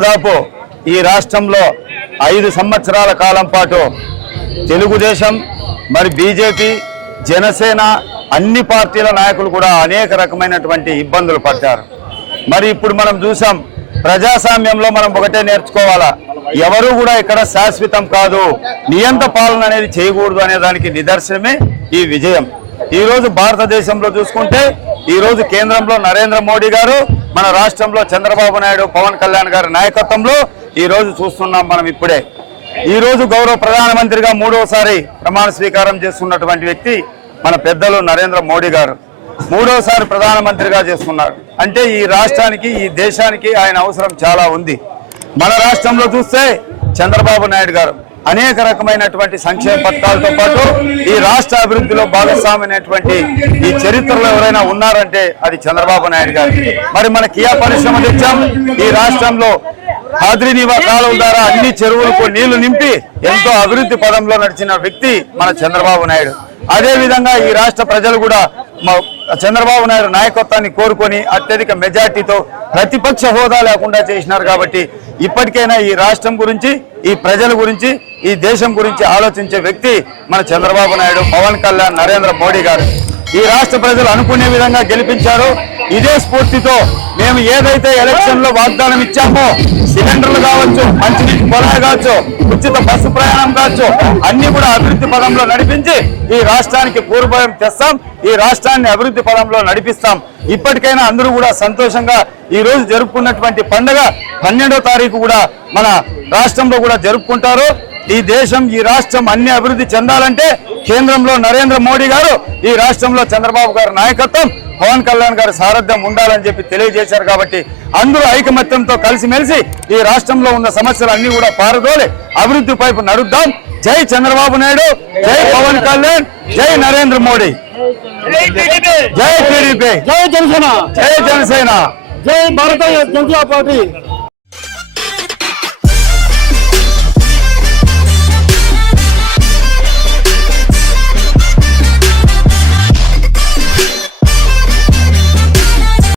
దాదాపు ఈ రాష్ట్రంలో 5 సంవత్సరాల కాలం పాటు తెలుగుదేశం మరి బీజేపీ జనసేన అన్ని పార్టీల నాయకులు కూడా అనేక రకమైనటువంటి ఇబ్బందులు పడ్డారు. మరి ఇప్పుడు మనం చూసాం, ప్రజాస్వామ్యంలో మనం ఒకటే నేర్చుకోవాలా, ఎవరు కూడా ఇక్కడ శాశ్వతం కాదు, నియంత పాలన అనేది చేయకూడదు అనే దానికి నిదర్శనమే ఈ విజయం. ఈ రోజు భారతదేశంలో చూసుకుంటే ఈ రోజు కేంద్రంలో నరేంద్ర మోడీ గారు, మన రాష్ట్రంలో చంద్రబాబు నాయుడు పవన్ కళ్యాణ్ గారి నాయకత్వంలో ఈ రోజు చూస్తున్నాం. మనం ఇప్పుడే ఈ రోజు గౌరవ ప్రధానమంత్రిగా 3వసారి ప్రమాణ స్వీకారం చేస్తున్నటువంటి వ్యక్తి మన పెద్దలు నరేంద్ర మోడీ గారు 3వసారి ప్రధానమంత్రిగా చేస్తున్నారు. అంటే ఈ రాష్ట్రానికి ఈ దేశానికి ఆయన అవసరం చాలా ఉంది. మన రాష్ట్రంలో చూస్తే చంద్రబాబు నాయుడు గారు అనేక రకమైనటువంటి సంక్షేమ పథకాలతో పాటు ఈ రాష్ట్ర అభివృద్ధిలో భాగస్వామైనటువంటి ఈ చరిత్రలో ఎవరైనా ఉన్నారంటే అది చంద్రబాబు నాయుడు గారు. మరి మన కియా పరిశ్రమ తెచ్చాం. ఈ రాష్ట్రంలో హాద్రినీవా కాలువ ద్వారా అన్ని చెరువులకు నీళ్లు నింపి ఎంతో అభివృద్ధి పదంలో నడిచిన వ్యక్తి మన చంద్రబాబు నాయుడు. అదే విధంగా ఈ రాష్ట్ర ప్రజలు కూడా చంద్రబాబు నాయుడు నాయకత్వాన్ని కోరుకొని అత్యధిక మెజార్టీతో ప్రతిపక్ష హోదా లేకుండా చేసినారు. కాబట్టి ఇప్పటికైనా ఈ రాష్ట్రం గురించి, ఈ ప్రజల గురించి, ఈ దేశం గురించి ఆలోచించే వ్యక్తి మన చంద్రబాబు నాయుడు, పవన్ కళ్యాణ్, నరేంద్ర మోడీ గారు. ఈ రాష్ట్ర ప్రజలు అనుకునే విధంగా గెలిపించారు. ఇదే స్ఫూర్తితో మేము ఏదైతే ఎలక్షన్ లో వాగ్దానం ఇచ్చామో, సిలిండర్లు కావచ్చు, మంచినీటి పొలాలు కావచ్చు, ఉచిత బస్సు ప్రయాణం కావచ్చు, అన్ని కూడా అభివృద్ధి పదంలో నడిపించి ఈ రాష్ట్రానికి పూర్వభయం తెస్తాం, ఈ రాష్ట్రాన్ని అభివృద్ధి పదంలో నడిపిస్తాం. ఇప్పటికైనా అందరూ కూడా సంతోషంగా ఈ రోజు జరుపుకున్నటువంటి పండుగ 12వ తారీఖు కూడా మన రాష్ట్రంలో కూడా జరుపుకుంటారు. ఈ దేశం, ఈ రాష్ట్రం అన్ని అభివృద్ధి చెందాలంటే కేంద్రంలో నరేంద్ర మోడీ గారు, ఈ రాష్ట్రంలో చంద్రబాబు గారి నాయకత్వం, పవన్ కళ్యాణ్ గారి సారథ్యం ఉండాలని చెప్పి తెలియజేశారు. కాబట్టి అందరూ ఐకమత్యంతో కలిసిమెలిసి ఈ రాష్ట్రంలో ఉన్న సమస్యలు అన్ని కూడా పారదోలి అభివృద్ధి వైపు నడుద్దాం. జై చంద్రబాబు నాయుడు, జై పవన్ కళ్యాణ్, జై నరేంద్ర మోడీ, జై టీడీపీ, జై జనసేన, జై భారతీయ జనతా పార్టీ.